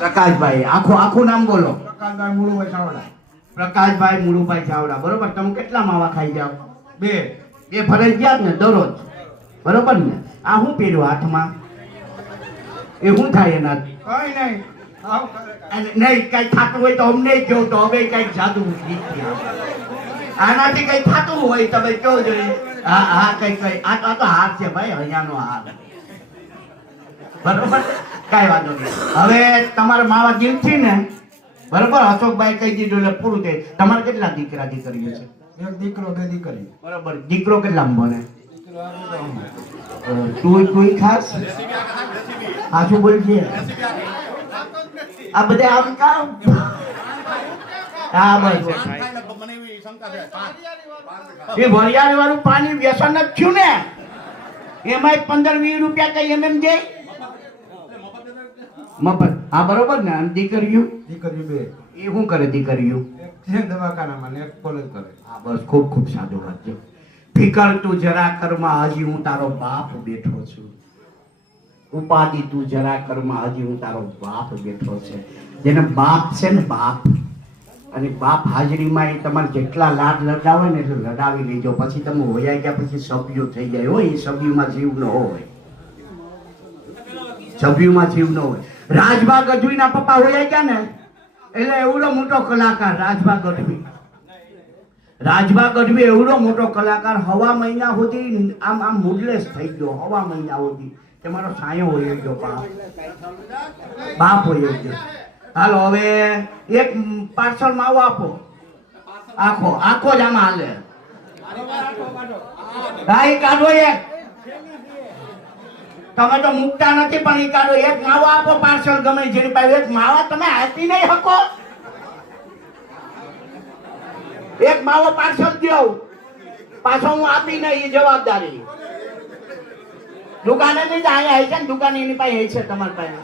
પ્રકાશભાઈ આખું નામ બોલો. પ્રકાશભાઈ મુળુભાઈ ચાવડા. પ્રકાશભાઈ મુળુભાઈ ચાવડા. બરોબર. તમે કેટલા માવા ખાઈ જાવ? 2. એ ફરજિયાત ને દરરોજ? બરોબર ને. આ હું પહેર્યું હાથમાં? એ શું થાય એના? કઈ નહીં. નહીં કઈ થતું હોય તો અમને કહો, તો હવે કઈક જાદુ આનાથી કઈ થતું હોય તમે કહો જોઈએ. હા હા કઈ આ તો હાર છે ભાઈ, અહીંયાનો હાર. બરોબર, કઈ વાંધો નહીં. હવે તમારા માવા દિલથી ને, બરોબર, અશોકભાઈ કહી દીધું એટલે પૂરું થાય. તમારે કેટલા દીકરા દીકરીઓ છે? 1 દીકરો 2 દીકરી. બરોબર. દીકરો કેટલામાં ભણે? તું ખાસ આ શું બોલ છે? આ બધા આમ કામ. હા બસ. એ વરિયાળી વાળું પાણી વ્યસન જ થયું ને, એમાં 15-20 રૂપિયા કઈ એમ જાય મફત. હા બરોબર ને. અને દીકરીઓ? દીકરી 2. એ શું કરે દીકરીઓ? એક છે દવાખાનામાં ને એક કોલેજ કરે. હા બસ, ખૂબ ખૂબ સાદો વાંચજો. ફિકર તું જરા કરમાં, હજી હું તારો બાપ બેઠો છું. ઉપાધિ તું જરા કરમાં, હજી હું તારો બાપ બેઠો છે. જેને બાપ છે ને, બાપ, અને બાપ હાજરીમાં એ તમારે જેટલા લાડ લડાવે ને એટલું લડાવી લેજો. પછી તમે હોયા ગયા પછી સભ્યો થઈ જાય હોય, એ સભ્યમાં જીવ ન હોય. સભ્યમાં જીવ ન હોય. રાજભા ગઢવીના પપ્પા હોયા ગયા ને એટલે એવડો મોટો કલાકાર રાજભા ગઢવી. રાજભા ગઢવી એવડો મોટો કલાકાર. હવા મહિના સુધી આમ મૂડલેસ થઈ ગયો. હવા મહિના સુધી તમારો સાયો હોય ગયો, બાપ હોય ગયો. હાલો હવે એક પાર્સલ માવો આપો. આખો જ આમાં હાલે. હા એ કાઢો એક. તમે તો મૂકતા નથી પણ એ કાઢો. એક માવો આપો પાર્સલ ગમે જેની પાસે. એક માવા તમે આપી નહીં શકો? એક માવો પાર્સલ દો, પાછો હું આપી નહીં, એ જવાબદારી. દુકાને નહીં, અહીંયા આવી છે ને દુકાને એની પાસે છે તમારી પાસે.